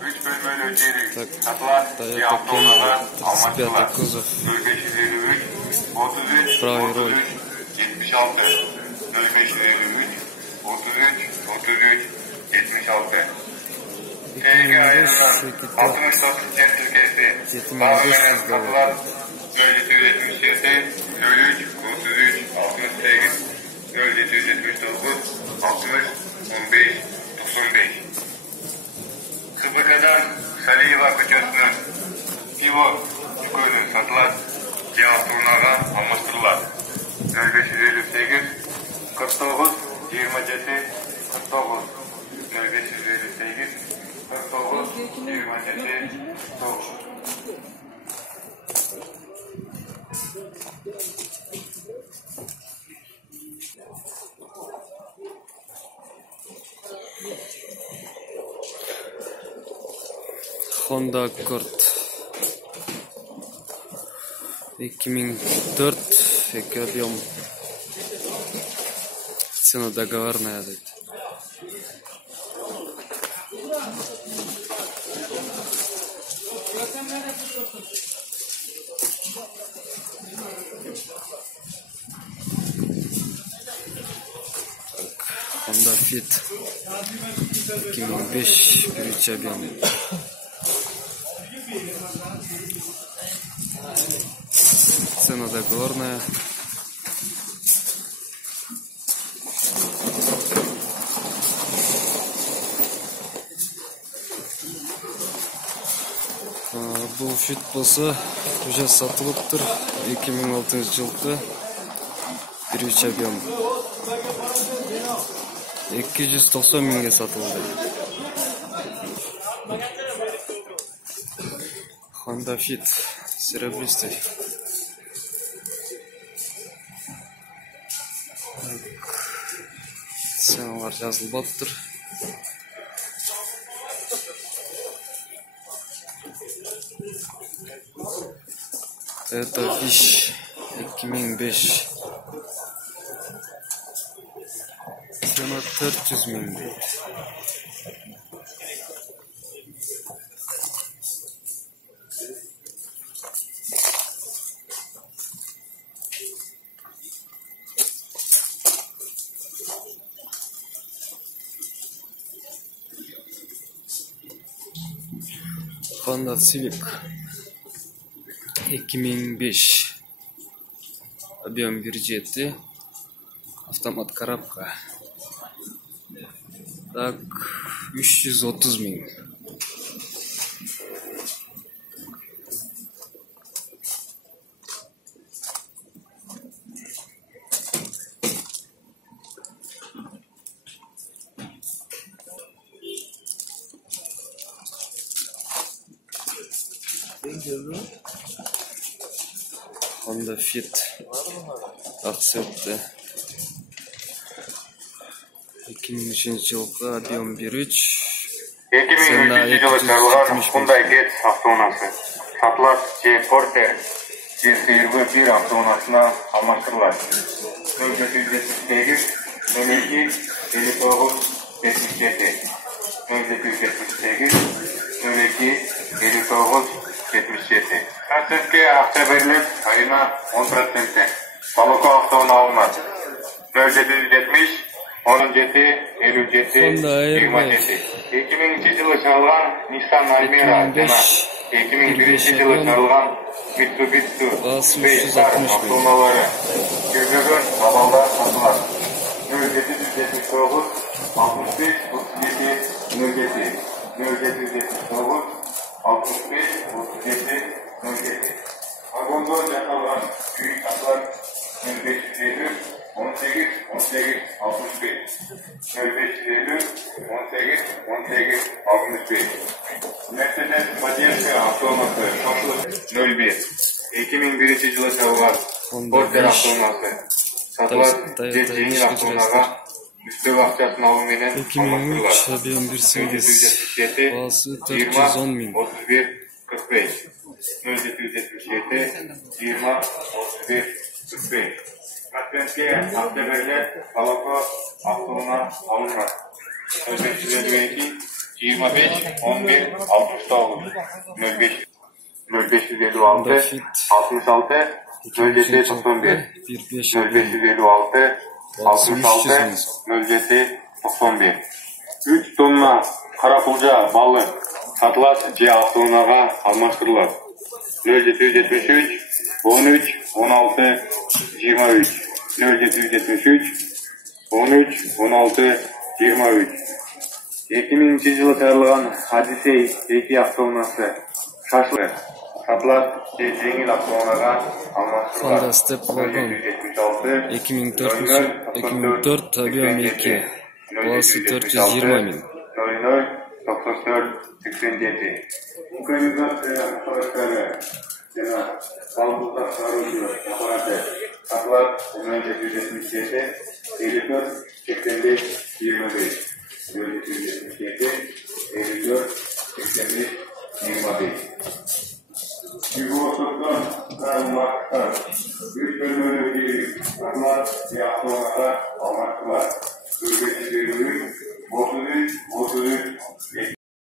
3 bölmeli içeri satılan bir avtomobil'e almıştılar. Bölge 553, 33, 33, 76. Bölge 553, 33, 33, 76. TG ayrılan 69 Türkiye'si tamamen satılan bölgesi 77, 03, 33, 68, bölgesi 79, 60, 15, 95. Sıfırkadan Saliyeva köşesinin Ivo Yuko'nun satılan cihaz turnağa almıştırlar. 0558, 49, 27, 49, 0558, 49, 27, 9. Honda Accord 2004, екі объем, цена договорная дейді. Honda Fit 2005, бірінші объем. Цена договорная. Бұл фит болса уже сатылып тұр. 2006 жылғы бірінші объем. 290 мыңға сатылды. Honda Fit серебристый. Ценалар жазылып отыр. Это Виш 2005. Цена 400 мың. Honda Civic 2005, объем 1.7, автомат коробка. Так, 330 мың. Honda Fit акцепті 2003 жылғы объем 1.3. 2003 жылы шығарылған Hyundai Getz автоунасы сатылат J-Porter J-1 автоунасына алмастырылады. 0778, 02, 59, 77, 0778, 02, 59, 77. Концертке ақша беріліп, айына 10% Балоко автоуна алынады. 0770, 17, 57, 27. 2000 жылы шығарылған Nissan Almera жана 2001 жылы шығарылған Mitsubishi Pajero автоуналары көбөгөн абалда сатылады. 0779, 65, 37, 07, 0779, 65, 37, 07. Вагондо жасалған үй сатылар 0550, 18, 18, 65. 0550, 18, 18, 65. Mercedes поддержка автоунасы шошылып 01. 2001 жылы шығарылған Porter автоунасы сатылар жеңіл автоунаға үстөк ақшасын алу менен 2003 объем 1.8, басы 410 мың. 31, 45. 0777, 20, 31, 45. Концертке ақша беріліп, Балоко автоуна алынады. 0552, 25, 11, 69, 05, 0556, Honda Fit 66, 07, 91, 0556, 66, 07, 91. 3 tonna Karapulca balı satılат же автоунаға алмаштырылат. 0773, 13, 16, 23, 0773, 13, 16, 23. 2000 жылы тағырылған Одиссей 2 автоунасы шашылы сатылат же жеңіл автоунаға алмаштырылат. Honda Step Wagon 2004 объем 2 баласы 420 миң. 00, 94, 87. Механизация аппараттары жана балбулдар чыгаруучу аппараты сатылат 0777, 54, 85, 25. 0777, 54, 85, 25. Югославстан Кармактан 3 бөлмөлүү сатылат же автоунаға алмаштырылат. 33, 33, 33,